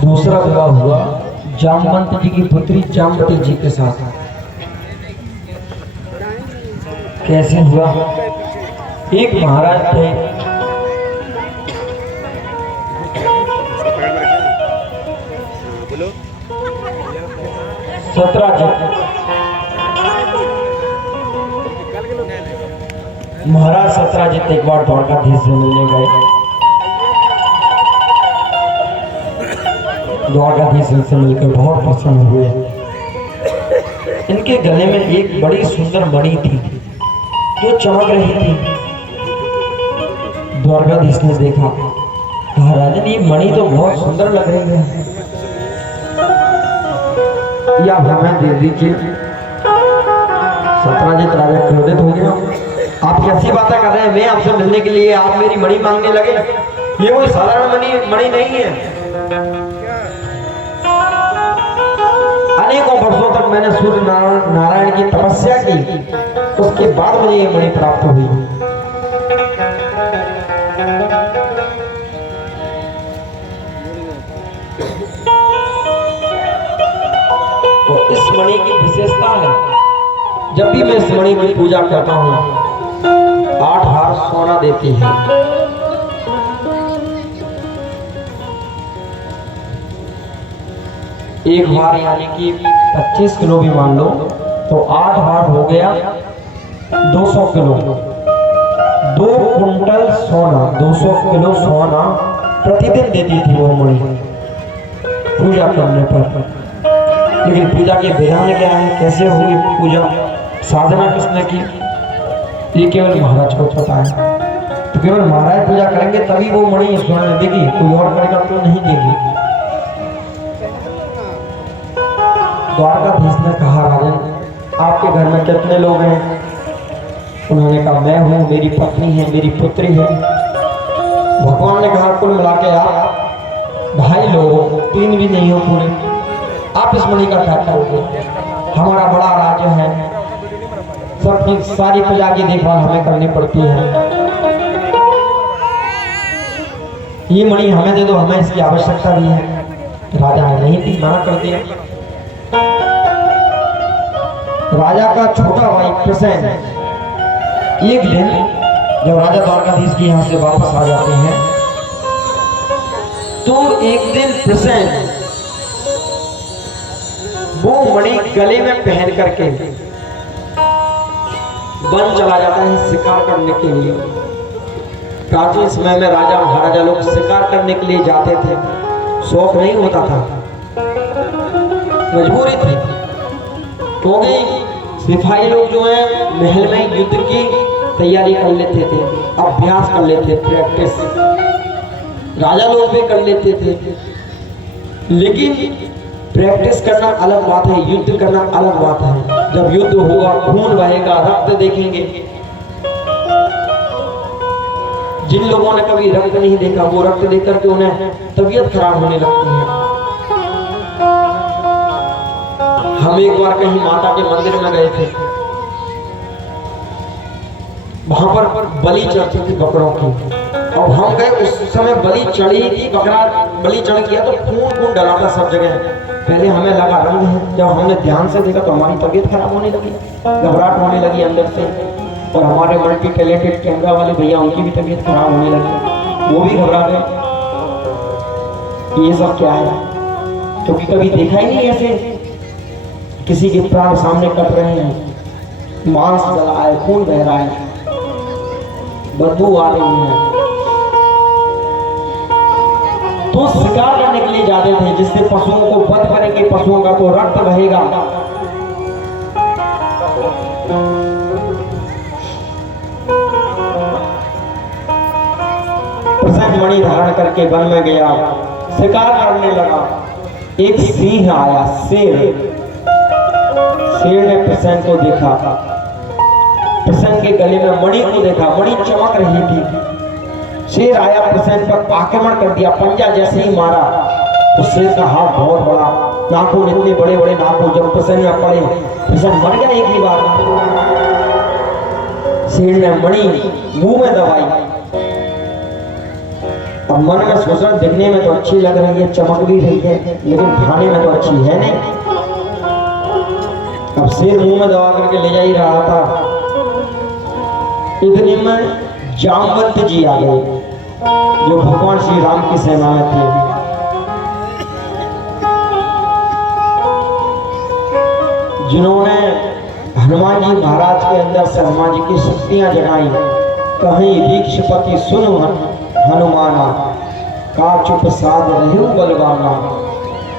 दूसरा विवाह हुआ जामवंत जी की पुत्री जामवती जी के साथ। कैसे हुआ? एक महाराज थे, सत्राजित। महाराज सत्राजित एक बार द्वारकाधीश से मिलने गए। द्वारकाधीश से मिलकर बहुत प्रसन्न हुए। इनके गले में एक बड़ी सुंदर मणि थी जो चमक रही थी। द्वारकाधीश ने देखा, कहा राजन ये मणि तो बहुत सुंदर लग रही है, या हमें दे दीजिए। सत्राजित राजा क्रोधित हो गया। आप कैसी बातें कर रहे हैं? मैं आपसे मिलने के लिए आप मेरी मणि मांगने लगे? ये कोई साधारण मणि नहीं है। अनेकों वर्षों तक मैंने सूर्य नारायण की तपस्या की, उसके बाद मुझे ये मणि प्राप्त हुई। मणि की विशेषता है, जब भी मैं इस मणि की पूजा करता हूँ 8 हार सोना देती है। एक हार यानी कि 25 किलो भी मान लो तो 8 हार हो गया 200 किलो। 2 कुंटल सोना, 200 किलो सोना प्रतिदिन देती थी वो मणि पूजा करने पर। लेकिन पूजा के विधान क्या है, कैसे होगी पूजा, साधना किसने की, ये केवल महाराज को पता है। तो केवल महाराज पूजा करेंगे तभी वो मणि स्वर्ण देगी, कोई और करेगा तो नहीं देगी। द्वारकाधीश ने कहा, राजन आपके घर में कितने लोग हैं? उन्होंने कहा मैं हूँ, मेरी पत्नी है, मेरी पुत्री है। भगवान ने कहा कुल मिला के आप 2.5 लोग हो, 3 भी नहीं हो पूरे, आप इस मणि का क्या करोगे? हमारा बड़ा राज्य है, सबकी सारी प्रजा की देखभाल हमें करनी पड़ती है, ये मणि हमें दे दो, हमें इसकी आवश्यकता भी है। राजा ने नहीं दी, मना कर दिया। राजा का छोटा भाई प्रसेन एक दिन जब राजा द्वारकाधीश के यहाँ से वापस आ जाते हैं तो एक दिन प्रसेन वो मणि गले में पहन करके वन चला जाता है शिकार करने के लिए। प्राचीन समय में राजा महाराजा लोग शिकार करने के लिए जाते थे, शौक नहीं होता था, मजबूरी थी। क्योंकि सिपाही लोग जो है महल में युद्ध की तैयारी कर लेते थे, अभ्यास कर लेते, प्रैक्टिस राजा लोग भी कर लेते थे। लेकिन प्रैक्टिस करना अलग बात है, युद्ध करना अलग बात है। जब युद्ध होगा, खून बहेगा, रक्त देखेंगे। जिन लोगों ने कभी रक्त नहीं देखा वो रक्त देख करके उन्हें तबीयत खराब होने लगती है। हम एक बार कहीं माता के मंदिर में गए थे, वहां पर बलि चढ़ती थी बकरों की, और हम गए उस समय बलि चढ़ी थी, बकरा बलि चढ़ किया तो खून डला था सब जगह। पहले हमें लगा रंग है, जब हमने ध्यान से देखा तो हमारी तबीयत खराब होने लगी, घबराहट होने लगी अंदर से। और हमारे मल्टी टैलेंटेड कैमरा वाले भैया, उनकी भी तबीयत खराब होने लगी, वो भी घबरा गए। ये सब क्या है? क्योंकि कभी देखा ही नहीं ऐसे किसी के प्राण सामने कट रहे हैं, मांस जला है, खून बह रहा है, बदबू आ रही है। तो शिकार करने के लिए जाते थे जिससे पशुओं को वध करेंगे, पशुओं का तो रक्त बहेगा। प्रसेन मणि धारण करके वन में गया, शिकार करने लगा। एक सिंह आया, शेर ने प्रसेन को देखा, प्रसेन के गले में मणि को देखा, मणि चमक रही थी। शेर आया, प्रसेन पर आक्रमण कर दिया, पंजा जैसे ही मारा तो शेर का हाथ बहुत बड़ा, नाखून इतने बड़े बड़े नाखून, जब प्रसेन में पड़े प्रसेन मर गया एक ही बार। शेर ने मणि मुंह में दबाई, अब मन में सोच रहा दिखने में तो अच्छी लग रही है, चमक भी रही है, लेकिन खाने में तो अच्छी है नहीं। अब शेर मुंह में दबा करके ले जा ही रहा था, इतने में जामवंत जी आ गए जो भगवान श्री राम की सेना में थे। जिन्होंने हनुमान जी महाराज के अंदर से हनुमान जी की शक्तियां जगाई। कहीं दीक्षपति सुन हनुमाना, का चुप साध रहु बलवाना,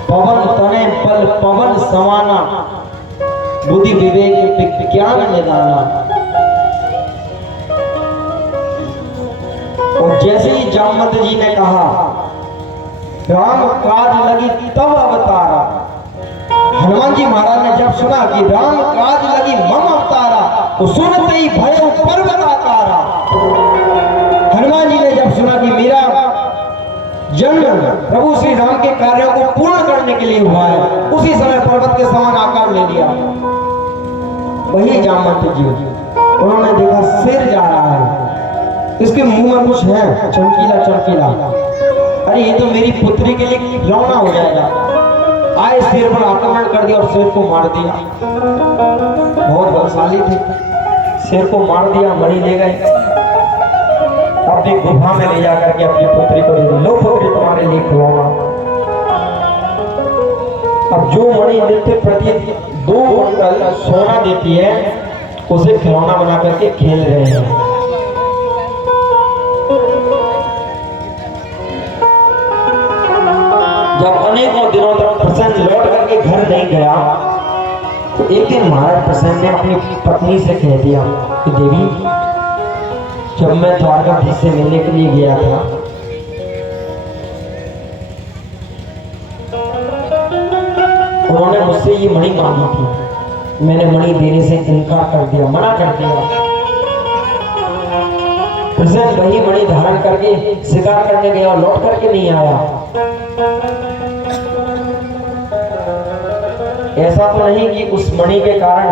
पवन तने पल पवन समाना, बुद्धि विवेक विज्ञान निदाना। और जैसे ही जामवंत जी ने कहा राम काज लगी तब अवतारा, हनुमान जी महाराज ने जब सुना कि राम काज लगी मम अवतारा, तो सुनते ही भय पर्वत आकारा। हनुमान जी ने जब सुना कि मेरा जन्म प्रभु श्री राम के कार्यों को पूर्ण करने के लिए हुआ है, उसी समय पर्वत के समान आकार ले लिया। वही जामवंत जी, उन्होंने देखा शेर जा रहा है, इसके मुंह में कुछ है चमकीला चमकीला, अरे ये तो मेरी पुत्री के लिए खिलौना हो जाएगा। आए शेर पर आक्रमण कर दिया और शेर को मार दिया। बहुत बलशाली थे, शेर को मार दिया, मणि ले गए अपनी गुफा में ले जाकर के अपनी पुत्री को दे दी, लो पुत्री तुम्हारे लिए खिलौना। अब जो मणि नित्य प्रति 2 बंडल सोना देती है उसे खिलौना बना करके खेल रहे हैं। जब अनेकों दिनों तक प्रसन्न लौट करके घर नहीं गया तो एक दिन महाराज प्रसन्न ने अपनी पत्नी से कह दिया कि देवी, जब मैं द्वारकाधीश से मिलने के लिए गया था उन्होंने मुझसे ये मणि मांगी थी, मैंने मणि देने से इनकार कर दिया, मना कर दिया। प्रसन्न वही मणि धारण करके शिकार करने गया और लौट करके नहीं आया। ऐसा तो नहीं कि उस मणि के कारण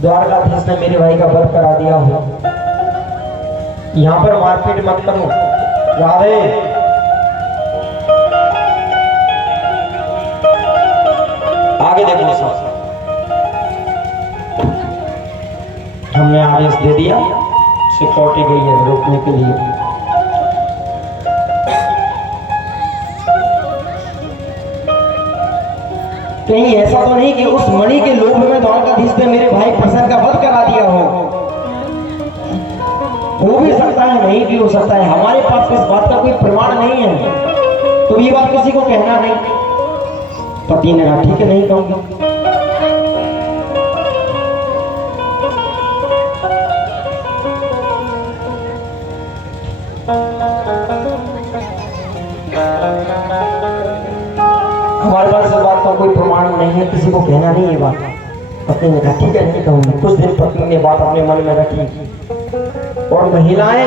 द्वारकाधीश ने मेरे भाई का वध करा दिया हो। यहाँ पर मारपीट मत करो, राधे। आगे देखो सब, हमने आदेश दे दिया, सिक्योरिटी गई है रोकने के लिए। कहीं ऐसा तो नहीं कि उस मणि के लोभ में द्वारकाधीश ने मेरे भाई प्रसन्न का वध करा दिया हो। हो भी सकता है, नहीं भी हो सकता है, हमारे पास इस बात का कोई प्रमाण नहीं है, तो ये बात किसी को कहना नहीं। पति ने कहा ठीक है, नहीं कहूंगी। हमारे पास इस बात का कोई प्रमाण नहीं है, किसी को कहना नहीं है बात। पत्नी ने कहा ठीक है, नहीं कहूंगी। कुछ दिन पत्नी ने बात अपने मन में रखी। और महिलाएं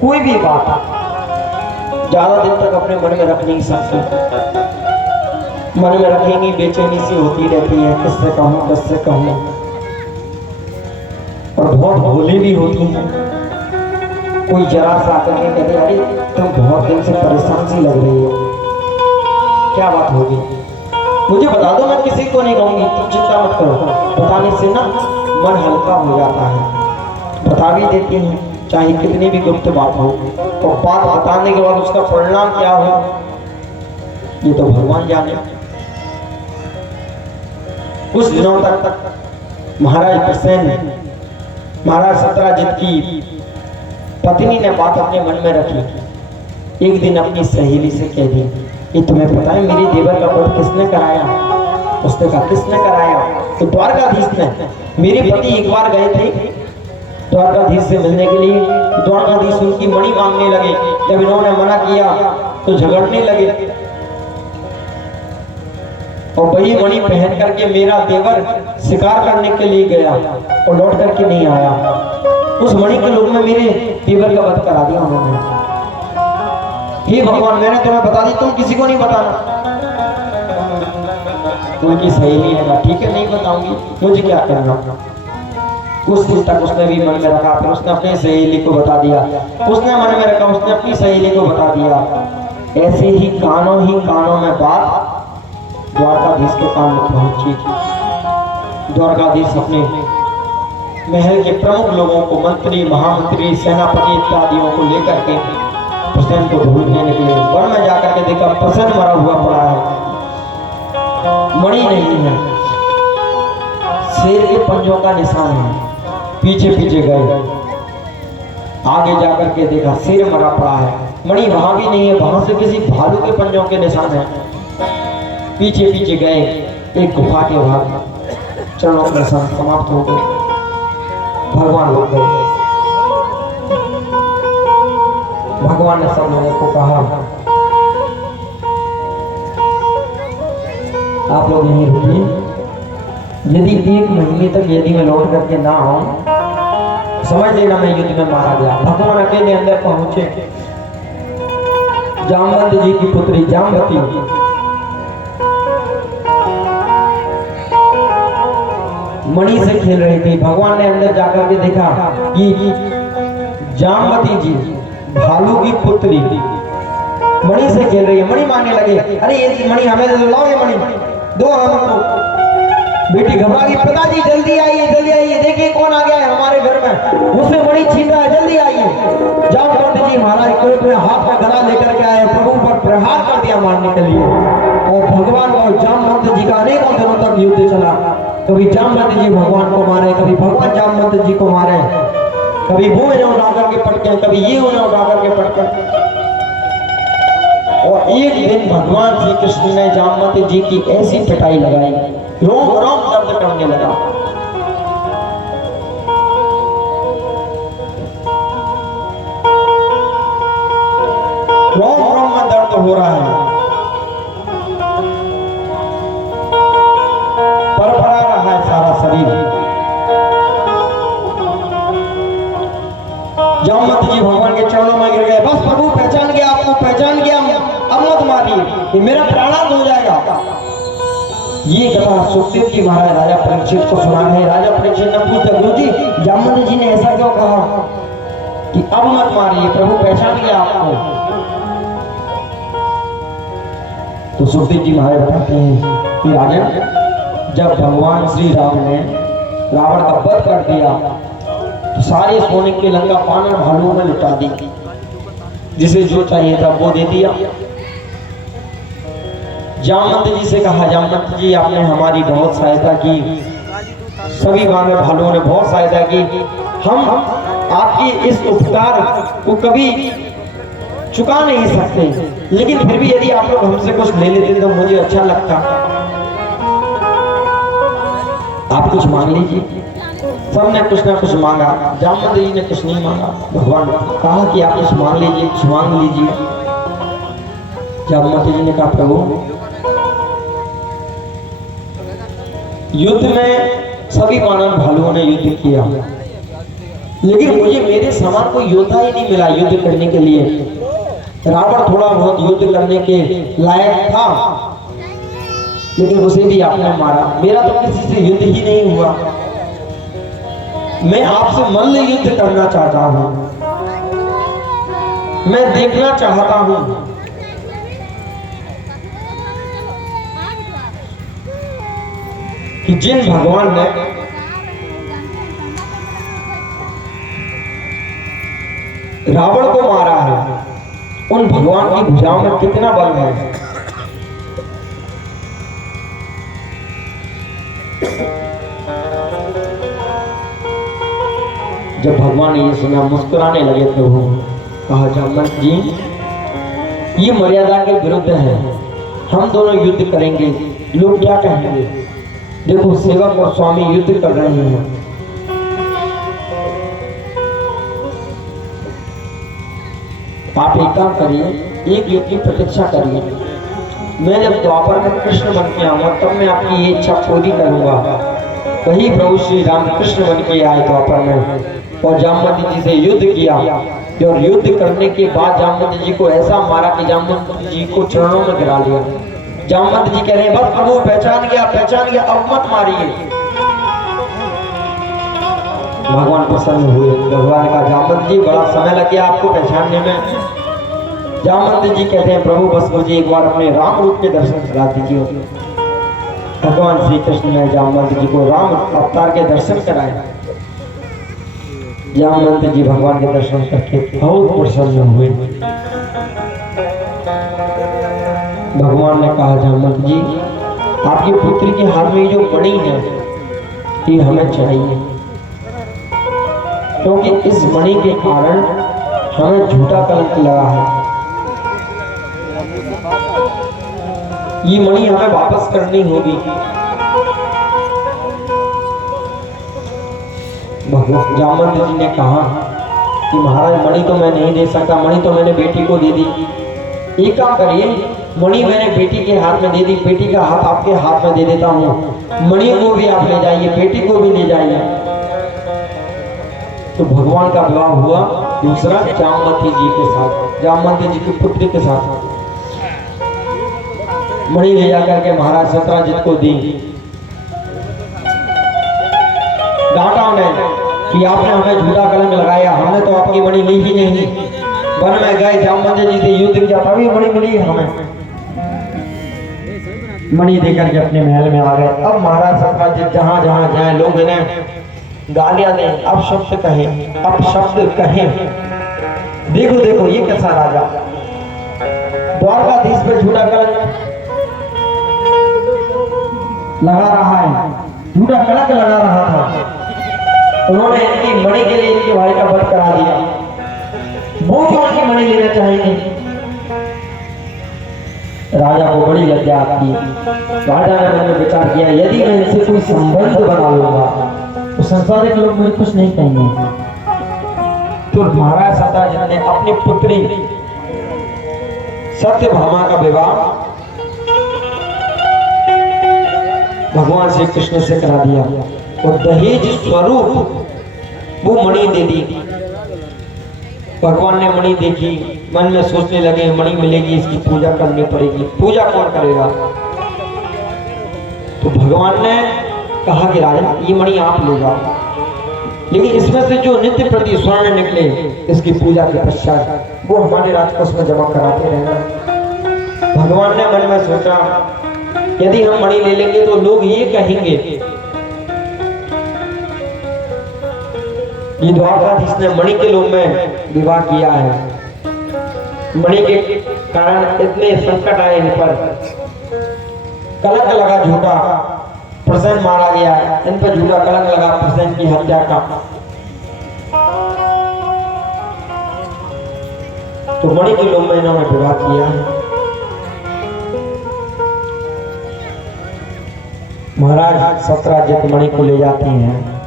कोई भी बात ज्यादा दिन तक अपने मन में रख नहीं सकती, मन में रखेंगी बेचैनी सी होती रहती है, किससे कहूं किससे कहूं। और बहुत भोली भी होती है। कोई जरा सा आकर के कहते अरे तुम बहुत दिन से परेशान सी लग रही हो, क्या बात होगी, मुझे बता दो, मैं किसी को नहीं कहूंगी, तुम चिंता मत करो। बताने से ना मन हल्का हो जाता है। बता भी देती हैं, चाहे कितनी भी गुप्त बात हो, और बात बताने के बाद उसका परिणाम क्या हो ये तो भगवान जाने। कुछ दिनों तक महाराज प्रसन्न, महाराज सत्यजित की पत्नी ने बात अपने मन में रखी। एक दिन अपनी सहेली से कह दी, ये तुम्हें पता है मेरी देवर का वध किसने कराया? उसने कहा किसने कराया? तो द्वारकाधीश ने। मेरे पति एक बार गए थे द्वारकाधीश से मिलने के लिए, द्वारकाधीश उनकी मणि मांगने लगे। जब इन्होंने मना किया तो झगड़ने लगे, और वही मणि पहन करके मेरा देवर शिकार करने के लिए गया और लौट करके नहीं आया। उस मणि के लोग में मेरे देवर का वध करा दिया उन्होंने। हे भगवान, मैंने तुम्हें बता दी, तुम किसी को नहीं बताना। उनकी सहेली है, ठीक है नहीं बताऊंगी, मुझे क्या करना। कुछ दिन तक उसने भी मन में रखा, फिर उसने अपनी सहेली को बता दिया, उसने मन में रखा, उसने अपनी सहेली को बता दिया। ऐसे ही कानों में बात द्वारकाधीश के कान में पहुंची। द्वारकाधीश अपने महल के प्रमुख लोगों को, मंत्री, महामंत्री, सेनापति इत्यादियों को लेकर के प्रसन्न को ढूंढने निकले। वन में जाकर के देखा प्रसन्न मरा हुआ पड़ा है, मणि नहीं है, शेर के पंजों का निशान है। पीछे पीछे गए, आगे जाकर के देखा शेर मरा पड़ा है, मणि वहां भी नहीं है, वहां से किसी भालू के पंजों के निशान है। पीछे पीछे गए, एक गुफा के बाहर चरणों के निशान समाप्त हो गए, भगवान लग गए। भगवान ने सब लोगों को कहा आप लोग यहीं रुकिए, यदि 1 महीने तक यदि मैं लौट करके ना आऊं समझ लेना मैं युद्ध में मारा गया। भगवान अकेले अंदर पहुंचे। जामवंत जी की पुत्री जामवती मणि से खेल रही थी। भगवान ने अंदर जाकर के देखा कि जामवती जी भालू की पुत्री मणि से खेल रही है। मणि मांगने लगे, अरे ये मणि हमें दे दो, लाओ ये मणि दो हमको। बेटी घबरा गई, पिताजी जल्दी आइए, देखिए कौन आ गया है हमारे घर में, मुझसे मणि छीन रहा है, जल्दी आइए। जामवंत जी महाराज कोर्ट में हाथ में गदा लेकर के आए, प्रभु पर प्रहार कर दिया मारने के लिए। और भगवान और जामवंत जी का अनेकों दिनों तक युद्ध चला। कभी जामवंत जी भगवान को मारे, कभी भगवान जामवंत जी को मारे, कभी वो इन्हें उड़ा करके पटके, कभी ये उन्हें उड़ा करके पटके। और एक दिन भगवान श्री कृष्ण ने जामवंत जी की ऐसी पिटाई लगाई, रोम रोम दर्द करने लगा। रोम रोम में दर्द हो रहा है, परपरा रहा है सारा शरीर। जामवंत जी भगवान के चरणों में गिर गए, बस प्रभु पहचान गया, आपको पहचान गया, अब मत मारिए, ये मेरा प्राणांत हो जाएगा। ये कथा सुखदेव जी महाराज राजा परीक्षित को सुना है। राजा परीक्षित ने पूछा, गुरु जी जामवंत जी ने ऐसा क्यों कहा कि अब मत मारिए, प्रभु पहचान गया आपको? तो सुखदेव जी महाराज बताते हैं कि राजन, जब भगवान श्री राम ने रावण का वध कर दिया तो सारे सोने के लंका पाना भालुओं में लुटा दी, जिसे जो चाहिए था वो दे दिया। जामवंत जी से कहा, जामवंत जी आपने हमारी बहुत सहायता की, सभी बानर भालुओं ने बहुत सहायता की, हम आपके इस उपकार को कभी चुका नहीं सकते, लेकिन फिर भी यदि आप लोग हमसे कुछ ले लेते तो मुझे अच्छा लगता। आप कुछ मांग लीजिए। सबने कुछ ना कुछ मांगा, जामवंत जी ने कुछ नहीं मांगा। भगवान कहा कि आप कुछ मांग लीजिए, कुछ मांग लीजिए। जामवंत जी ने कहा, प्रभु युद्ध में सभी वानर भालुओं ने युद्ध किया, लेकिन मुझे मेरे समान कोई योद्धा ही नहीं मिला युद्ध करने के लिए। रावण थोड़ा बहुत युद्ध करने के लायक था, लेकिन उसे भी आपने मारा। मेरा तो किसी से युद्ध ही नहीं हुआ। मैं आपसे मल्ल युद्ध करना चाहता हूं, मैं देखना चाहता हूं कि जिन भगवान ने रावण को मारा है, उन भगवान की भुजाओं में कितना बल है। जब भगवान ने ये सुना, मुस्कुराने लगे प्रभु। कहा, जामवंत जी ये मर्यादा के विरुद्ध है, हम दोनों युद्ध करेंगे, लोग क्या कहेंगे? देखो सेवक और स्वामी युद्ध कर रहे हैं। आप एक काम करिए, एक युग की प्रतीक्षा करिए। मैं जब द्वापर में कृष्ण बन के आऊंगा तब मैं आपकी ये इच्छा पूरी करूंगा। वही प्रभु श्री राम कृष्ण बन के आए द्वापर में और जामवंत जी से युद्ध किया। और युद्ध करने के बाद जामवंत जी को ऐसा मारा कि जामवंत जी को चरणों में गिरा लिया। जामवंत जी कह रहे हैं, बस प्रभु पहचान गया, अब मत मारिए। भगवान प्रसन्न हुए। भगवान का, जामवंत जी बड़ा समय लग गया आपको पहचानने में। जामवंत जी कहते हैं, प्रभु बस मुझे एक बार अपने राम रूप के दर्शन करा दीजिए। भगवान श्री कृष्ण ने जामवंत जी को राम अवतार के दर्शन कराए। जामवंत जी भगवान के दर्शन करके बहुत प्रसन्न हुए। भगवान ने कहा, जामवंत जी आपकी पुत्री के हाथ में जो मणि है ये हमें चाहिए, क्योंकि इस मणि के कारण हमें झूठा कलंक लगा है। ये मणि हमें वापस करनी होगी। भगवान जामवंत जी ने कहा कि महाराज मणि तो मैं नहीं दे सकता, मणि तो मैंने बेटी को दे दी। एक काम करिए, मणि मैंने बेटी के हाथ में दे दी, बेटी का हाथ आपके हाथ में दे देता हूँ, मणि को भी आप ले जाइए, बेटी को भी ले जाइए। तो भगवान का विवाह हुआ दूसरा जामवंती जी के साथ, जामवंती जी की पुत्री के साथ। मणि ले जाकर के महाराज सत्यजित को दी। डांटा उन्हें कि आपने हमें झूठा कलंक लगाया, हमने तो आपकी मणि ली ही नहीं। वन में गए, जामवंत जी से युद्ध किया, तभी मणि मिली हमें। मणि देकर के अपने महल में आ गए। अब महाराज सतपाल जहां जहां जाए लोग इन्हें गालियां दें, अब शब्द कहें, अब शब्द कहें। देखो देखो ये कैसा राजा, द्वारकाधीश पे झूठा कलंक लगा रहा है, झूठा कलंक लगा रहा था। उन्होंने इनकी मणि के लिए इनके भाई का वध करा दिया। वो क्यों उनकी मणि लेना चाहेंगे? राजा को बड़ी लज्जा आती। राजा ने मैंने विचार किया, यदि मैं इनसे कोई संबंध बना लूंगा तो संसारिक लोग मुझे कुछ नहीं कहेंगे। तो महाराज सताजित ने अपनी पुत्री सत्यभामा का विवाह भगवान श्री कृष्ण से करा दिया और दहेज स्वरूप वो मणि दे दी। भगवान ने मणि देखी, मन में सोचने लगे मणि मिलेगी, इसकी पूजा करनी पड़ेगी। पूजा कौन करेगा? तो भगवान ने कहा कि राजा ये मणि आप ले जाओ, लेकिन इसमें से जो नित्य प्रति स्वर्ण निकले इसकी पूजा के पश्चात वो हमारे राजकोष में जमा कराते रहेंगे। भगवान ने मन में सोचा यदि हम मणि ले लेंगे तो लोग ये कहेंगे ये द्वारकाधीश ने मणि के लोभ में विवाह किया है, मणि के कारण इतने संकट आए इन पर, कलंक लगा झूठा, प्रसन्न मारा गया, इन पर झूठा कलंक लगा प्रसन्न की हत्या का। तो मणि के लोभ में इन्होंने विवाह किया है। महाराज सतराजित मणि को ले जाते हैं,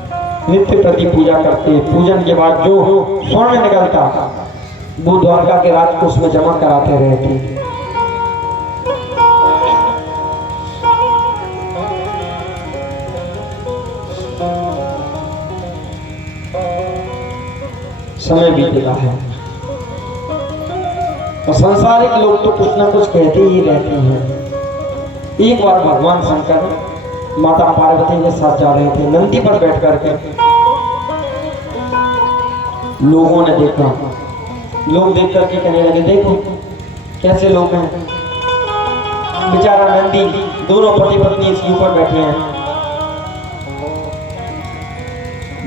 नित्य प्रति पूजा करते। पूजन के बाद जो स्वर्ण निकलता वो द्वारका के राजकोष में जमा कराते रहते। समय बीतता है और संसारिक लोग तो कुछ ना कुछ कहते ही रहते हैं। एक बार भगवान शंकर माता पार्वती के साथ जा रहे थे, नंदी पर बैठ करके लोगों ने देखा, लोग देख करके कहने लगे देखो कैसे लोग हैं, बेचारा नंदी, दोनों पति पत्नी इसके ऊपर बैठे हैं।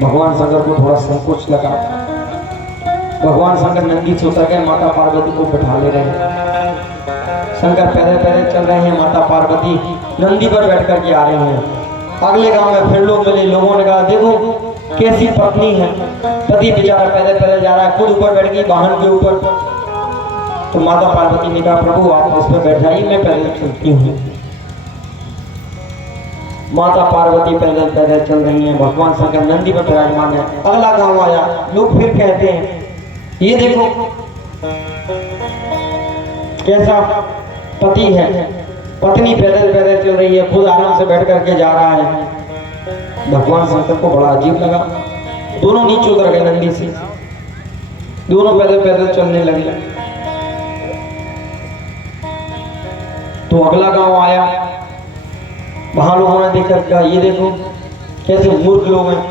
भगवान शंकर को थोड़ा संकोच लगा। भगवान शंकर नंदी से उतर गए, माता पार्वती को बैठा ले रहे हैं। शंकर पैदल पैदल चल रहे हैं, माता पार्वती नंदी पर बैठ करके आ रहे हैं। अगले गांव में फिर लोग मिले, लोगों ने कहा देखो कैसी पत्नी है, पति बेचारा पैदल पैदल जा रहा है, खुद ऊपर बैठ गई वाहन के ऊपर। तो माता पार्वती ने कहा प्रभु आप इस पर बैठ जाइए, मैं पैदल चलती हूँ। माता पार्वती पैदल पैदल चल रही हैं, भगवान शंकर नंदी पर विराजमान है। अगला गांव आया, लोग फिर कहते हैं ये देखो कैसा पति है, पत्नी पैदल पैदल चल रही है, खुद आराम से बैठ करके जा रहा है। भगवान शंकर को बड़ा अजीब लगा, दोनों नीचे उतर गए नंदी से, दोनों पैदल पैदल चलने लगे। तो अगला गांव आया, वहां लोगों ने देखकर कहा ये देखो कैसे मूर्ख लोग हैं,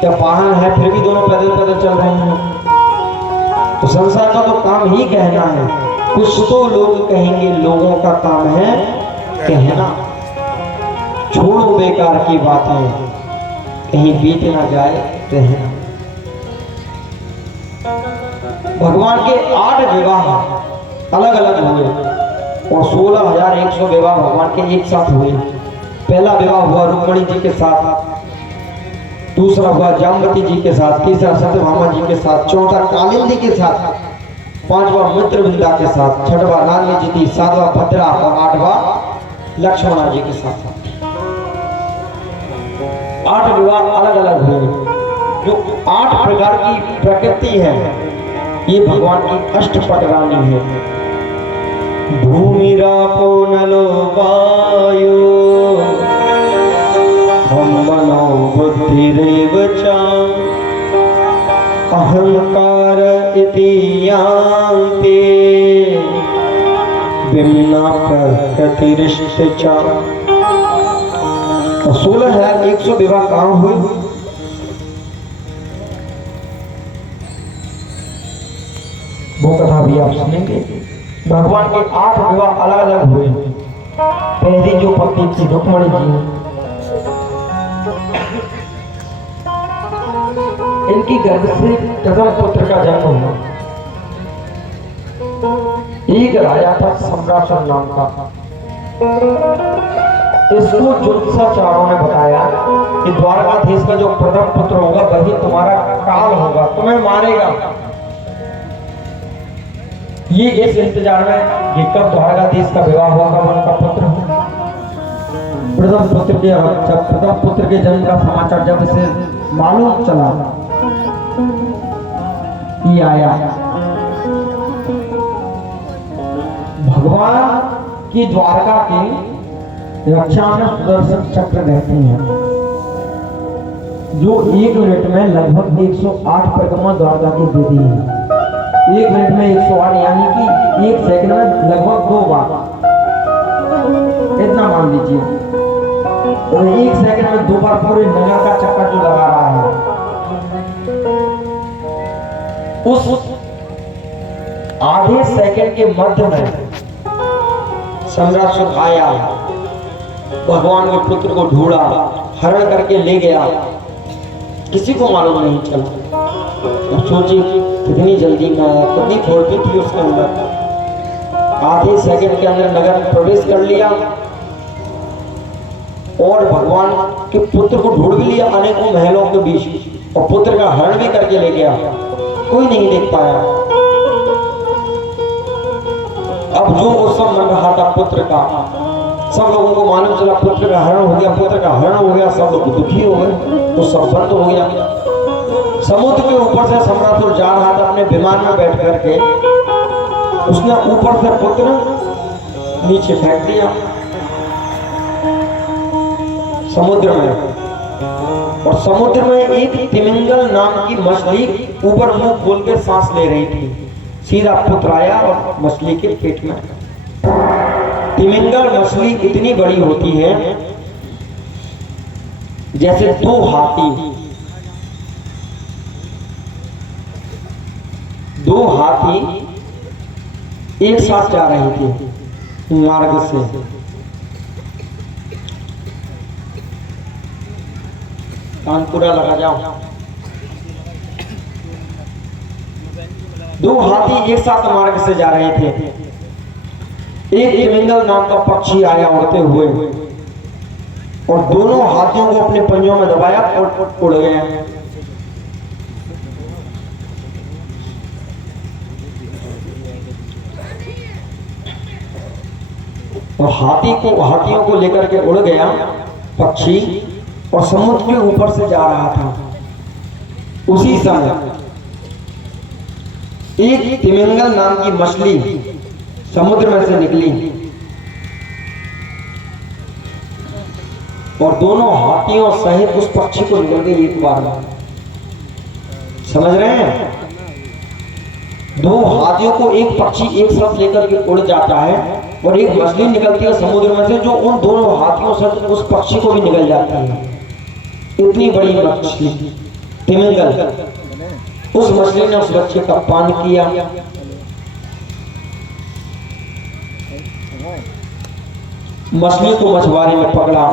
क्या वाहन है फिर भी दोनों पैदल पैदल चल रहे हैं। तो संसार का तो काम ही कहना है, कुछ तो लोग कहेंगे, लोगों का काम है कहना। छोड़ो बेकार की बातें, कहीं बीत ना जाए रहना। भगवान के 8 विवाह अलग अलग हुए और 16,100 विवाह भगवान के एक साथ हुए। पहला विवाह हुआ रुक्मिणी जी के साथ, दूसरा हुआ जामवती जी के साथ, तीसरा सत्यभामा जी के साथ, चौथा कालिंदी के साथ, पांचवा मित्रविंदा के साथ, छठवा नागनी जी, सातवां भद्रा और आठवां लक्ष्मणा जी के साथ। 8 विवाह अलग अलग हुए। जो 8 प्रकार की प्रकृति है ये भगवान की अष्टपट रानी है। भूमि रापो नलो वायु हम मनो बुद्धिरेव च अहंकार इति यान्ति विम्ना प्रकृतिरिष्ट च। 16,100 विवाह कहाँ हुए? वो कथा भी आप सुनेंगे। भगवान के 8 विवाह अलग अलग हुए। पहली जो पत्नी थी रुक्मणी जी, इनकी गर्भ से प्रथम पुत्र का जन्म हुआ। एक राजा था सम्रासुर नाम का। इसको ज्योतिषाचार्यों ने बताया कि द्वारकाधीश का जो प्रथम पुत्र होगा वही तुम्हारा काल होगा, तुम्हें मारेगा। ये इस इंतजार में कि कब द्वारकाधीश का विवाह होगा, उनका पुत्र होगा। प्रथम पुत्र के जन्म का समाचार जब इसे मालूम चला, ये आया। भगवान की द्वारका की रक्षा में सुदर्शन चक्र रहते हैं, जो 1 मिनट में लगभग 108 परिक्रमा द्वारका की देती है। 1 मिनट में 108 यानी कि 1 सेकंड में लगभग 2 बार, इतना मान लीजिए। तो 1 सेकंड में 2 बार पूरे नगर का चक्कर जो लगा रहा है, उस आधे सेकंड के मध्य में सम्राट आया, भगवान के पुत्र को ढूंढा, हरण करके ले गया, किसी को मालूम नहीं चला। अब सोचिए कितनी जल्दी में आया, कितनी फुर्ती थी उसके अंदर। आधे सेकंड के अंदर नगर में प्रवेश कर लिया और भगवान के पुत्र को ढूंढ भी लिया अनेकों महलों के बीच, और पुत्र का हरण भी करके ले गया। कोई नहीं देख पाया। अब जो उत्सव मन रहा था पुत्र का, सब लोगों को मालूम चला पुत्र का हरण हो गया, पुत्र का हरण हो गया। सब लोग दुखी हो गए, तो सब बंद हो गया। समुद्र के ऊपर से सम्रासुर जा रहा था अपने विमान में बैठ करके, उसने ऊपर से पुत्र नीचे फेंक दिया समुद्र में। और समुद्र में एक तिमिंगल नाम की मछली ऊपर मुंह खोल के सांस ले रही थी। सीधा पुत्र आया और मछली के पेट में। तिमिंगल मछली इतनी बड़ी होती है जैसे 2 हाथी एक साथ जा रहे थे मार्ग से। कान पूरा लगा जाओ। 2 हाथी एक साथ मार्ग से जा रहे थे। एक तिमिंगल नाम का पक्षी आया उड़ते हुए और दोनों हाथियों को अपने पंजों में दबाया और उड़ गया। और हाथियों को लेकर के उड़ गया पक्षी और समुद्र के ऊपर से जा रहा था। उसी समय एक तिमिंगल नाम की मछली समुद्र में से निकली और दोनों हाथियों सहित उस पक्षी को निकल गई एक बार में। समझ रहे हैं? 2 हाथियों को एक पक्षी एक साथ लेकर के उड़ जाता है और एक मछली निकलती है समुद्र में से, जो उन दोनों हाथियों से उस पक्षी को भी निकल जाती है। इतनी बड़ी मछली तिमिंगल। उस मछली ने उस बच्चे का पान किया, मछली को मछुआरे में पकड़ा,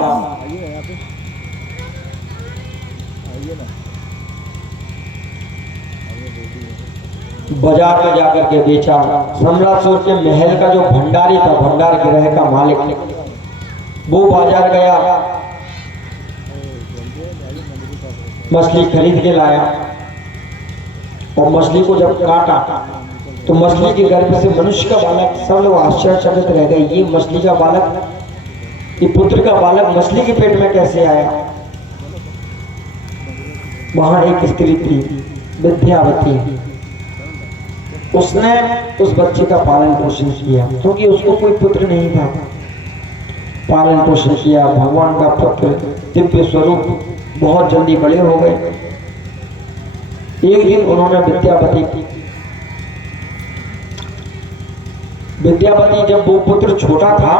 बाजार में जाकर के बेचा। सम्रासुर के महल का जो भंडारी था, भंडार गृह का मालिक, वो बाजार गया, मछली खरीद के लाया और मछली को जब काटा तो मछली के गर्भ से मनुष्य का बालक। सब लोग आश्चर्यचकित रह गए, ये मछली का बालक, ये पुत्र का बालक मछली के पेट में कैसे आया? वहां एक स्त्री थी विद्यावती, उसने उस बच्चे का पालन पोषण किया, क्योंकि उसको कोई पुत्र नहीं था। पालन पोषण किया, भगवान का पुत्र दिव्य स्वरूप, बहुत जल्दी बड़े हो गए। एक दिन उन्होंने विद्यापति जब वो पुत्र छोटा था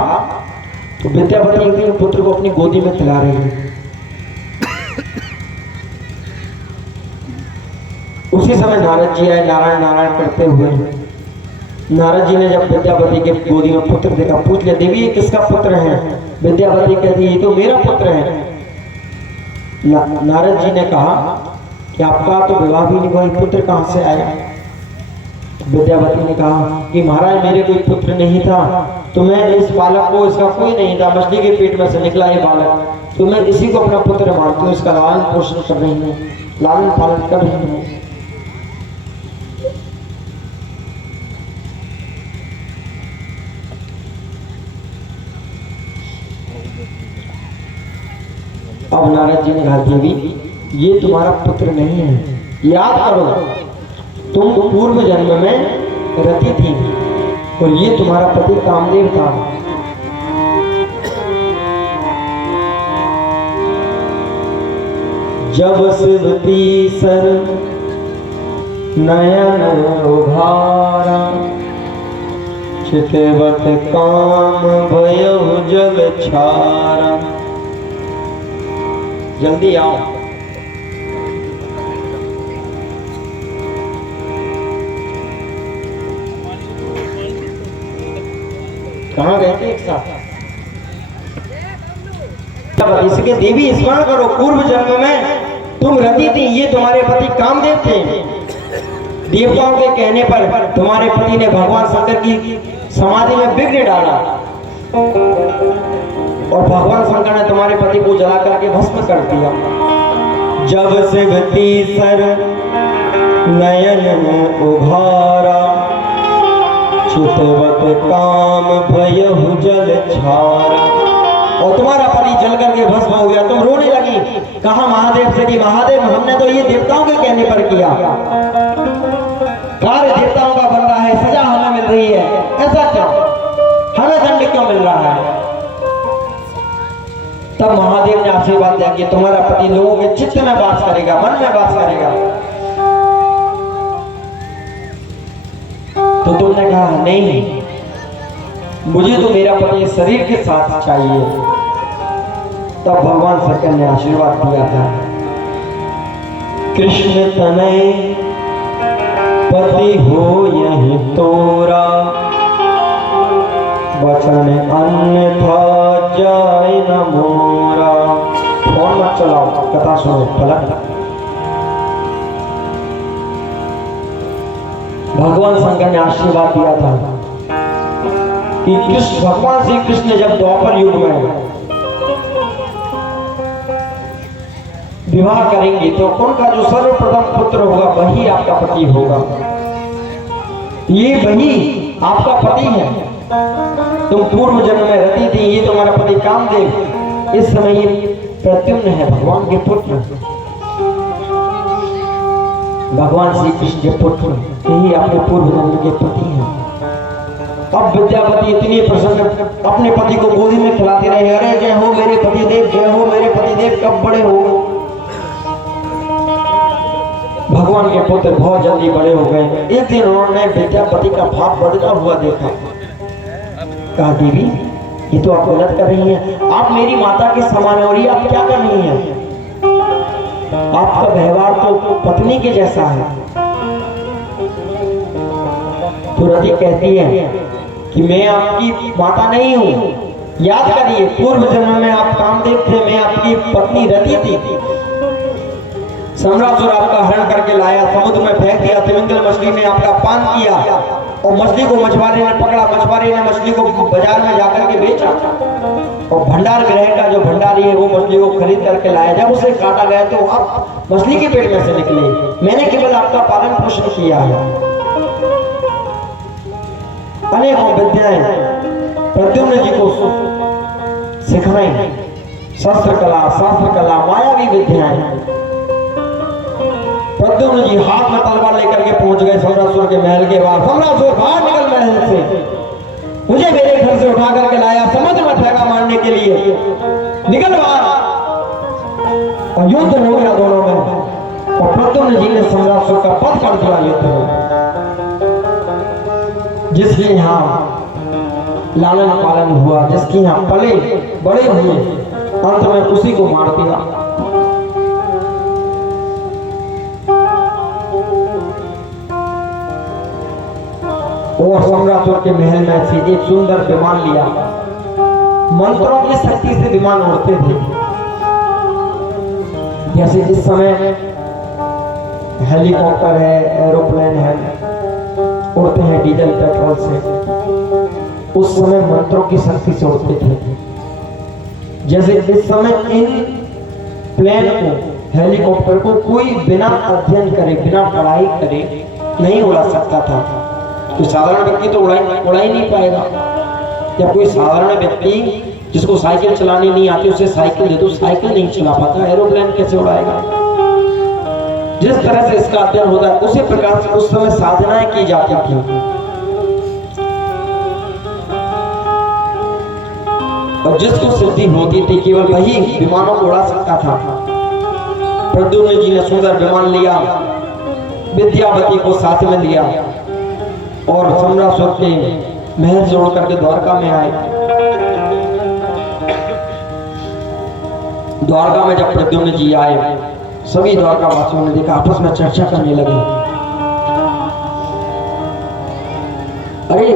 तो विद्यापति एक दिन पुत्र को अपनी गोदी में खिला रही है। उसी समय नारद जी आए, नारायण नारायण करते हुए। नारद जी ने जब विद्यापति के गोदी में पुत्र देखा, पूछ लिया, देवी ये किसका पुत्र है? विद्यापति कहती ये तो मेरा पुत्र है। नारद जी ने कहा कि आपका तो विवाह भी नहीं हुआ, पुत्र कहाँ से आया? विद्यापति ने कहा कि महाराज मेरे कोई पुत्र नहीं था, तो मैं इस बालक को, इसका कोई नहीं था, मछली के पेट में से निकला ये बालक, तो मैं इसी को अपना पुत्र मानती हूँ, इसका लालन पोषण कर रही हूँ, लालन पालन कर रही हूँ। अब नारद जी ने कहा देवी ये तुम्हारा पुत्र नहीं है, याद करो तुम पूर्व जन्म में रति थी और ये तुम्हारा पति कामदेव था। जब शिवती सर नयन उभारा, चितवत काम भयउ जग छारा। जल्दी आओ। कहाँ रहते एक साथ? इसके देवी स्मरण करो, पूर्व जन्म में तुम रति थी, ये तुम्हारे पति कामदेव थे। देवताओं के कहने पर तुम्हारे पति ने भगवान शंकर की समाधि में विघ्न डाला और भगवान शंकर ने तुम्हारे पति को जला करके भस्म कर दिया। जब से सर नयन उभारा, चितवत काम भयउ जल छारा। और तुम्हारा पति जल करके भस्म हो गया, तुम रोने लगी। कहा महादेव से कि महादेव हमने तो ये देवताओं के कहने पर किया, कार्य देवताओं का बन रहा है, सजा हमें मिल रही है, ऐसा क्यों? हमें दंड क्यों मिल रहा है? तब महादेव ने आशीर्वाद दिया कि तुम्हारा पति लोगों के चित्त में वास करेगा, मन में वास करेगा। तो तुमने कहा नहीं, मुझे तो मेरा पति शरीर के साथ चाहिए। तब भगवान शंकर ने आशीर्वाद दिया था, कृष्ण तनय पति हो यही तोरा, वचन अन्यथा जाए न मोरा। फोन मत चलाओ, कथा सुनो। पलट भगवान शंकर ने आशीर्वाद दिया था कि कृष्ण, भगवान श्री कृष्ण जब द्वापर युग में विवाह करेंगे तो उनका जो सर्वप्रथम पुत्र होगा वही आपका पति होगा। ये वही आपका पति है। तुम पूर्व जन्म में रति थी, ये तुम्हारा पति कामदेव, इस समय ये प्रद्युम्न है, भगवान के पुत्र, भगवान श्री कृष्ण के पुत्र, यही आपके पूर्व जन्म के पति हैं। अब विद्यापति इतनी प्रसन्न अपने पति को गोदी में खिलाते रहे, अरे जय हो मेरे पतिदेव, जय हो मेरे पतिदेव, कब बड़े हो? भगवान के पुत्र बहुत जल्दी बड़े हो गए। एक दिन उन्होंने विद्यापति का भाव बढ़ता हुआ देखा। कहा देवी ये तो आप गलत कर रही हैं, आप मेरी माता के समान है और ये आप क्या कर रही हैं? आपका व्यवहार तो पत्नी के जैसा है। तो रति कहती है कि मैं आपकी माता नहीं हूँ, याद करिए पूर्व जन्म में आप कामदेव थे, मैं आपकी पत्नी रति थी। सम्रासुर आपका हरण करके लाया, समुद्र में फेंक दिया, तिमिंगल मछली ने आपका पान किया और मछली को मछुआरे ने पकड़ा, मछुआरे ने मछली को बाजार में जाकर के बेचा और भंडार गृह का जो भंडारी है वो मछली को खरीद करके लाया। जब उसे काटा गया तो आप मछली के पेट में से निकले, मैंने केवल आपका पालन पोषण किया है। अनेकों विद्याएं प्रद्युम्न जी को सिखाई, शस्त्र कला, शास्त्र कला, मायावी विद्याएं। प्रद्युम्न जी हाथ में तलवार लेकर के पहुंच गए सम्रासुर के महल के बाहर। सम्रासुर बाहर निकल महल से, मुझे मेरे घर से उठा करके लाया, समुद्र में फेंका मारने के लिए, निकल बाहर। और युद्ध हो गया दोनों में और प्रद्युम्न जी ने सम्रासुर का पद कर दिया युद्ध में। जिसके यहाँ लालन पालन हुआ, जिसके यहाँ पले बड़े हुए, अंत में उसी को मार दिया। और सम्रासुर के महल में से एक सुंदर विमान लिया। मंत्रों की शक्ति से विमान उड़ते थे। जैसे इस समय हेलीकॉप्टर है, एरोप्लेन है, उड़ते हैं डीजल पेट्रोल से, उस समय मंत्रों की शक्ति से उड़ते थे। जैसे इस समय इन प्लेन को, हेलीकॉप्टर को कोई बिना अध्ययन करे, बिना पढ़ाई करे नहीं उड़ा सकता था। तो साधारण व्यक्ति तो उड़ा ही नहीं पाएगा। या कोई साधारण व्यक्ति जिसको साइकिल चलानी नहीं आती, उसे साइकिल दे दो, साइकिल नहीं चला पाता, एरोप्लेन कैसे उड़ाएगा? जिस तरह से इसका अध्ययन होता है उसी प्रकार से उस समय साधनाएं की जाती थी। और जिसको सिद्धि होती थी केवल वही विमानों को उड़ा सकता था। प्रद्युम्न जी ने सुंदर विमान लिया, विद्यावती को साथ में लिया और सम्रासुर के महल जोड़ करके द्वारका में आए। द्वारका में जब प्रद्युम्न जी आए, सभी द्वारका वासियों ने देखा, आपस में चर्चा करने लगे। अरे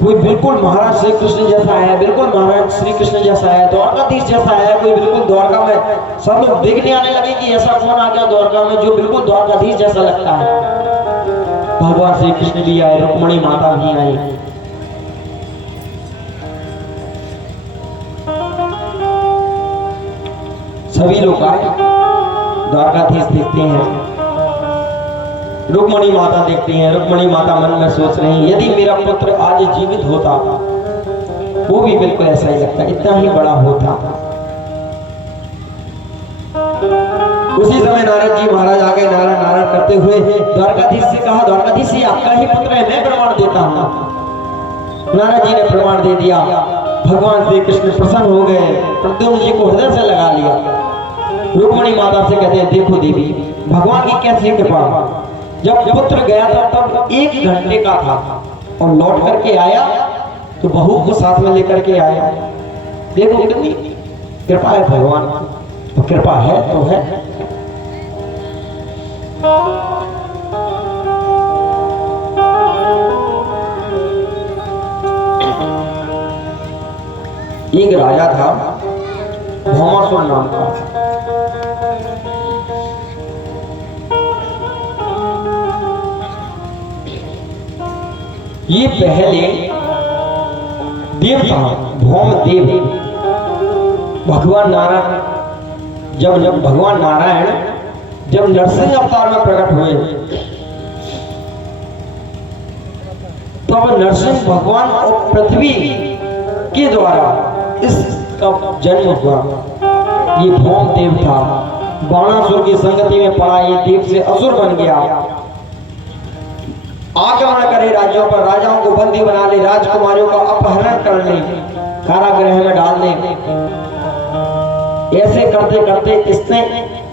कोई बिल्कुल महाराज श्री कृष्ण जैसा आया, बिल्कुल महाराज श्री कृष्ण जैसा आया, द्वारकाधीश जैसा आया, कोई बिल्कुल द्वारका में। सब लोग देखने आने लगे कि ऐसा कौन आ गया द्वारका में जो बिल्कुल द्वारकाधीश जैसा लगता है। भगवान श्री कृष्ण भी आए, रुक्मणी माता भी आई। सभी लोग आए, द्वारकाधीश देखते हैं, रुक्मणी माता देखती हैं। रुक्मणी माता मन में सोच रही हैं, यदि मेरा पुत्र आज जीवित होता वो भी बिल्कुल ऐसा ही लगता, इतना ही बड़ा होता। उसी समय नारद जी महाराज आ गए, नारायण नारायण करते हुए द्वारकाधीश से कहा, द्वारकाधीश ये आपका ही पुत्र है, मैं प्रमाण देता हूँ। नारद जी ने प्रमाण दे दिया। भगवान श्री कृष्ण प्रसन्न हो गए, प्रद्युम्न जी को हृदय से लगा लिया। रुक्मणी माता से कहते हैं, देखो देवी, भगवान की कैसी कृपा, जब पुत्र गया था तब 1 घंटे का था और लौट करके आया तो बहू को साथ में लेकर के आया। देखो कितनी कृपा है भगवान की, तो कृपा है तो है। एक राजा था भौमासुर नाम का। ये पहले देव था, भौम देव। भगवान नारायण जब नरसिंह अवतार में प्रकट हुए तब नरसिंह भगवान और पृथ्वी के द्वारा इसका जन्म हुआ। ये भौम देव था, बाणासुर की संगति में पड़ा, ये देव से असुर बन गया। आक्रमण करे राज्यों पर, राजाओं को बंदी बना ले, राजकुमारियों का अपहरण कर ले, कारागृह में डाल ले। ऐसे करते करते इसने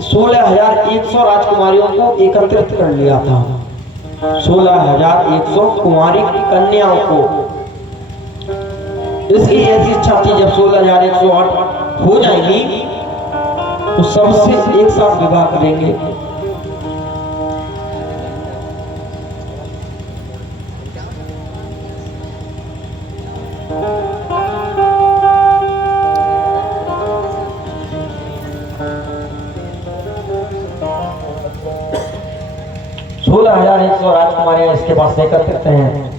16,100 राजकुमारियों को एकत्रित कर लिया था। 16,100 कुंवारी कन्याओं को। इसकी ऐसी इच्छा थी जब 16,108 हो जाएंगी तो सबसे एक साथ विवाह करेंगे। राजकुमारियां इसके पास एकत्रित हैं।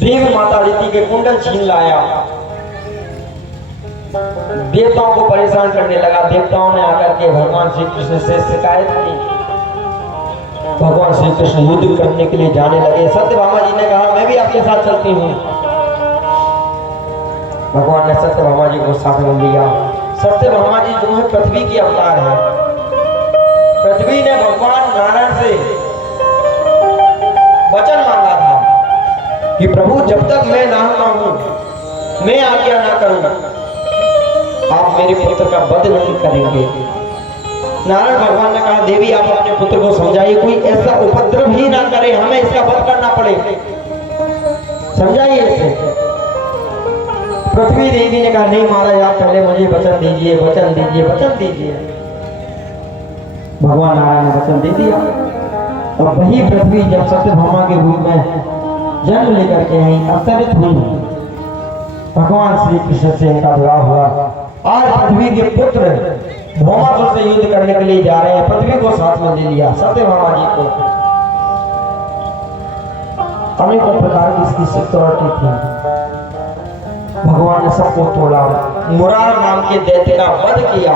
देव माता अदिति के कुंडल छीन लाया, देवताओं को परेशान करने लगा। देवताओं ने आकर के भगवान श्री कृष्ण से शिकायत की। भगवान श्री कृष्ण युद्ध करने के लिए जाने लगे। सत्यभामा जी ने कहा, मैं भी आपके साथ चलती हूँ। भगवान ने सत्यभामा जी को साथ में लिया। सत्यभामा जी जो है पृथ्वी की अवतार है। पृथ्वी ने भगवान नारायण से वचन मांगा था कि प्रभु जब तक मैं ना हूं, मैं आज्ञा ना करूं, आप मेरे पुत्र का वध नहीं करेंगे। नारायण भगवान ने कहा, देवी आप अपने पुत्र को समझाइए, कोई ऐसा उपद्रव ही ना करे, हमें इसका वध करना पड़े, समझाइए इसे। पृथ्वी देवी ने कहा, नहीं महाराज, आप पहले मुझे वचन दीजिए, वचन दीजिए, वचन दीजिए। भगवान नारायण ने वचन दे दिया। और वही पृथ्वी जब सत्यभामा के रूप में जन्म लेकर के आई, अवतरित हुई, भगवान श्री कृष्ण से इनका विवाह हुआ। आज पृथ्वी के पुत्र भौमासुर से युद्ध करने के लिए जा रहे हैं, पृथ्वी को साथ में ले लिया, सत्यभामा जी को। अनेकों प्रकार की इसकी सिक्योरिटी थी। भगवान ने सबको तोड़ा, मुरार नाम के दैत्य का वध किया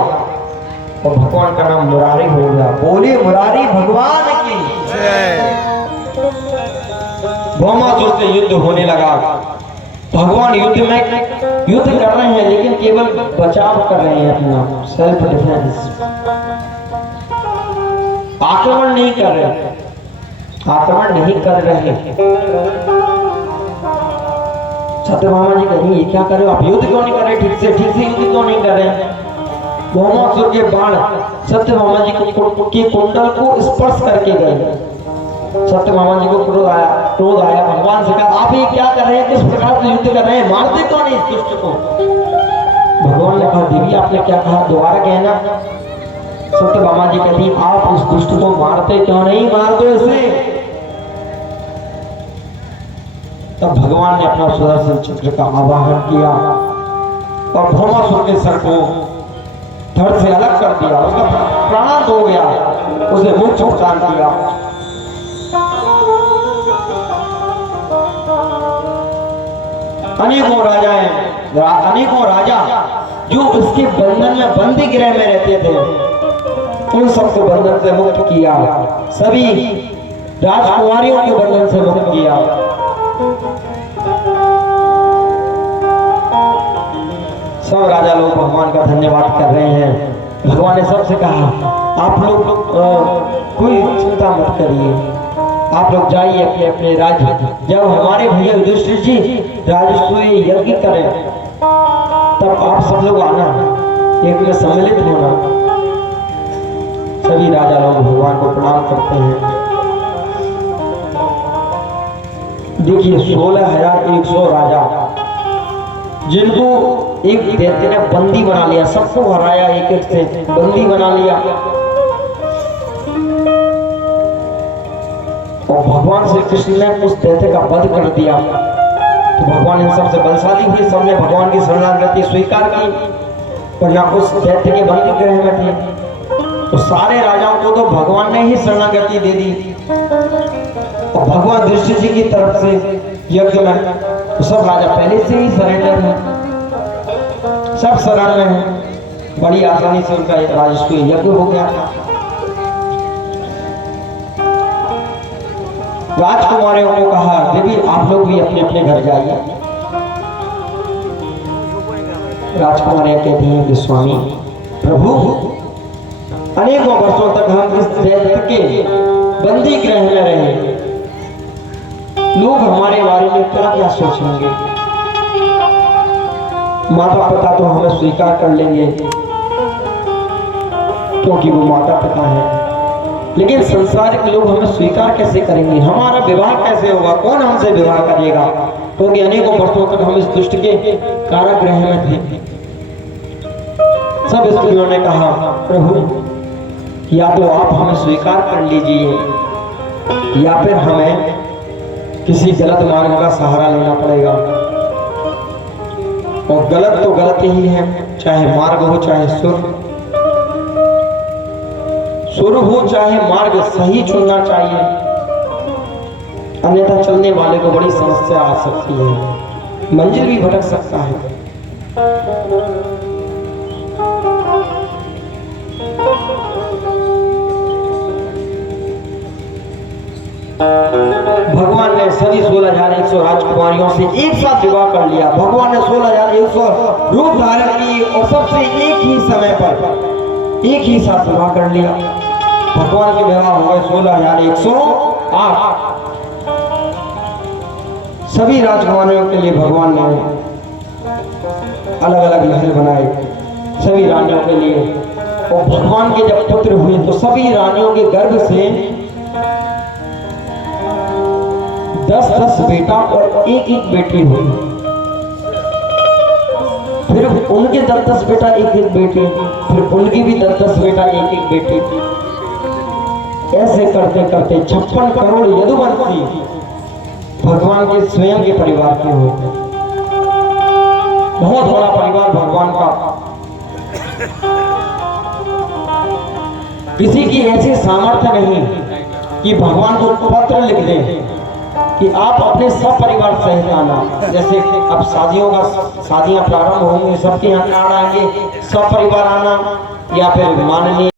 और भगवान का नाम मुरारी हो गया। बोली मुरारी भगवान की जय। भौमासुर से युद्ध होने लगा। भगवान युद्ध कर रहे हैं, लेकिन केवल बचाव कर रहे हैं, अपना सेल्फ डिफेंस। आक्रमण नहीं कर रहे, आक्रमण नहीं कर रहे। सत्यभामा जी कह रही, ये क्या कर रहे हो आप? युद्ध क्यों नहीं कर रहे? ठीक से युद्ध क्यों नहीं कर रहे? भौमासुर के बाण सत्यभामा जी के कुंडल को स्पर्श करके गए। सत्यभामा जी को क्रोध आया, भगवान से कहा, आप ये क्या कर रहे हैं? किस प्रकार से युद्ध कर रहे हैं? मारते क्यों नहीं इस दुष्ट को? भगवान ने कहा, देवी आपने क्या कहा? दोबारा कहना। सत्यभामा जी कहती, आप उस दुष्ट को मारते क्यों नहीं? मार दो इसे। तब भगवान ने अपना सुदर्शन चक्र का आवाहन किया और भौमासुर के सर को धड़ से अलग कर दिया, उसका प्राण हो गया, उसे मोक्ष प्रदान किया। अनेकों राजा जो उसके बंधन में बंदी गृह में रहते थे, उन सबको बंधन से मुक्त किया। सभी राजकुमारियों के बंधन से मुक्त किया। सब राजा लोग भगवान का धन्यवाद कर रहे हैं। भगवान ने सबसे कहा, आप लोग कोई चिंता मत करिए, आप लोग जाइए अपने अपने राज्य। जब हमारे भैया युधिष्ठिर जी राजसूय यज्ञ करें, तब आप सब लोग आना, एक में सम्मिलित होना। सभी राजा लोग भगवान को प्रणाम करते हैं। देखिए 16,100 राजा, जिनको एक दैत्य ने बंदी बना लिया, सबको हराया, एक एक से बंदी बना लिया। और भगवान श्री कृष्ण ने उस दैत्य का वध कर दिया। तो भगवान इन सबसे बलशाली हुए, सबने भगवान की शरणागति स्वीकार की, पर ना उस दैत्य के बंदी गृह में थे। तो सारे राजाओं को तो भगवान ने ही शरणागति दे दी। और भगवान दृष्टि जी की तरफ से यज्ञ में तो सब राजा पहले से ही सरेंडर हैं, सब शरण में हैं। बड़ी आसानी से उनका राजसूय यज्ञ हो गया। राजकुमारियों को कहा, देवी आप लोग भी अपने अपने घर जाइए। राजकुमारियां कहती हैं कि स्वामी प्रभु, अनेकों वर्षों तक हम इस दैत्य के बंदी गृह में रहे, लोग हमारे बारे में क्या क्या सोचेंगे? माता पिता तो हमें स्वीकार कर लेंगे क्योंकि वो माता पिता हैं, लेकिन संसार के लोग हमें स्वीकार कैसे करेंगे? हमारा विवाह कैसे होगा? कौन हमसे विवाह करेगा? क्योंकि अनेकों वर्षों तक हम इस दुष्ट के कारागृह में थे। सब स्त्रियों ने कहा, प्रभु या तो आप हमें स्वीकार कर लीजिए या फिर हमें किसी गलत मार्ग का सहारा लेना पड़ेगा। और गलत तो गलत ही है, चाहे मार्ग हो चाहे सुर हो चाहे मार्ग, सही चुनना चाहिए, अन्यथा चलने वाले को बड़ी समस्या आ सकती है, मंजिल भी भटक सकता है। भगवान ने सभी 16,100 राजकुमारियों से एक साथ विवाह कर लिया। भगवान ने 16,100 रूप धारण किए और सबसे एक ही समय पर एक ही साथ विवाह कर लिया। भगवान के विवाह हो गए 16,108। सभी राजकुमारियों के लिए भगवान ने अलग अलग महल बनाए, सभी रानियों के लिए। और भगवान के जब पुत्र हुए तो सभी रानियों के गर्भ से 10-10 बेटा और एक बेटी हुई। फिर उनके 10-10 बेटा, एक बेटी, फिर उनकी भी 10-10 बेटा, एक बेटी। ऐसे करते करते 56 करोड़ यदुवंशी भगवान के स्वयं के परिवार के हुए। बहुत बड़ा परिवार भगवान का। किसी की ऐसी सामर्थ्य नहीं कि भगवान को पत्र लिख दे कि आप अपने सब परिवार सहित आना। जैसे अब शादियां प्रारंभ होंगी, सबके यहाँ कार्ड आएंगे, सब परिवार आना, या फिर माननीय